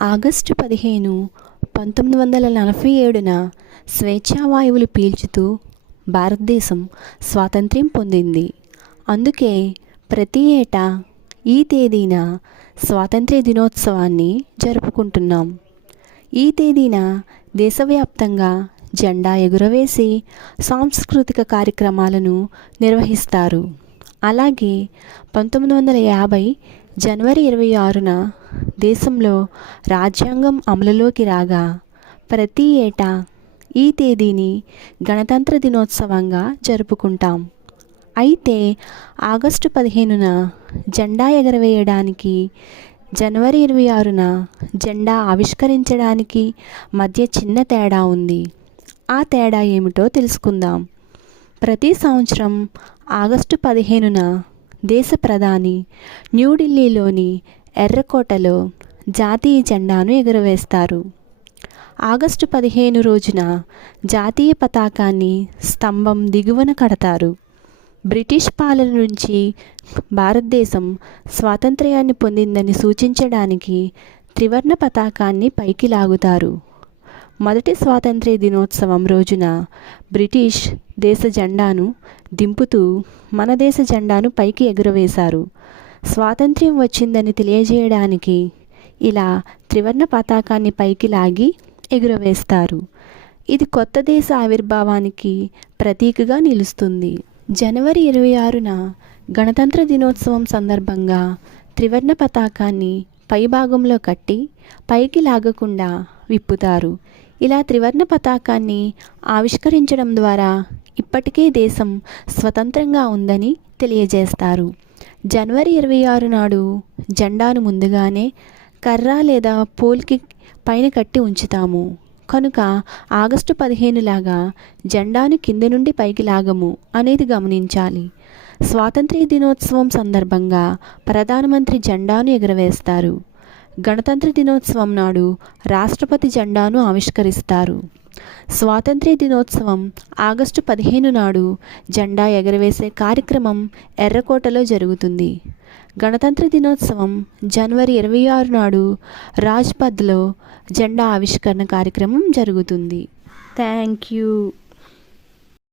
August 15, 1947న స్వేచ్ఛావాయువులు పీల్చుతూ భారతదేశం స్వాతంత్ర్యం పొందింది. అందుకే ప్రతి ఏటా ఈ తేదీన స్వాతంత్ర్య దినోత్సవాన్ని జరుపుకుంటున్నాం. ఈ తేదీన దేశవ్యాప్తంగా జెండా ఎగురవేసి సాంస్కృతిక కార్యక్రమాలను నిర్వహిస్తారు. అలాగే 1950 జనవరి 26న దేశంలో రాజ్యాంగం అమలులోకి రాగా ప్రతి ఏటా ఈ తేదీని గణతంత్ర దినోత్సవంగా జరుపుకుంటాం. అయితే ఆగస్టు 15న జెండా ఎగరవేయడానికి, జనవరి 26న జెండా ఆవిష్కరించడానికి మధ్య చిన్న తేడా ఉంది. ఆ తేడా ఏమిటో తెలుసుకుందాం. ప్రతి సంవత్సరం ఆగస్టు 15న దేశ ప్రధాని న్యూఢిల్లీలోని ఎర్రకోటలో జాతీయ జెండాను ఎగురవేస్తారు. ఆగస్టు 15 రోజున జాతీయ పతాకాన్ని స్తంభం దిగువన కడతారు. బ్రిటిష్ పాలన నుంచి భారతదేశం స్వాతంత్ర్యాన్ని పొందిందని సూచించడానికి త్రివర్ణ పతాకాన్ని పైకి లాగుతారు. మొదటి స్వాతంత్ర్య దినోత్సవం రోజున బ్రిటిష్ దేశ జెండాను దింపుతూ మన దేశ జెండాను పైకి ఎగురవేశారు. స్వాతంత్ర్యం వచ్చిందని తెలియజేయడానికి ఇలా త్రివర్ణ పతాకాన్ని పైకి లాగి ఎగురవేస్తారు. ఇది కొత్త దేశ ఆవిర్భావానికి ప్రతీకగా నిలుస్తుంది. జనవరి 26న గణతంత్ర దినోత్సవం సందర్భంగా త్రివర్ణ పతాకాన్ని పైభాగంలో కట్టి పైకి లాగకుండా విప్పుతారు. ఇలా త్రివర్ణ పతాకాన్ని ఆవిష్కరించడం ద్వారా ఇప్పటికే దేశం స్వతంత్రంగా ఉందని తెలియజేస్తారు. జనవరి 26 నాడు జెండాను ముందుగానే కర్ర లేదా పోల్కి పైన కట్టి ఉంచుతాము. కనుక ఆగస్టు 15 లాగా జెండాను కింద నుండి పైకి లాగము అనేది గమనించాలి. స్వాతంత్ర్య దినోత్సవం సందర్భంగా ప్రధానమంత్రి జెండాను ఎగురవేస్తారు. గణతంత్ర దినోత్సవం నాడు రాష్ట్రపతి జెండాను ఆవిష్కరిస్తారు. స్వాతంత్ర్య దినోత్సవం ఆగస్టు 15 నాడు జెండా ఎగరవేసే కార్యక్రమం ఎర్రకోటలో జరుగుతుంది. గణతంత్ర దినోత్సవం జనవరి 26 నాడు రాజ్పథ్లో జెండా ఆవిష్కరణ కార్యక్రమం జరుగుతుంది. Thank you.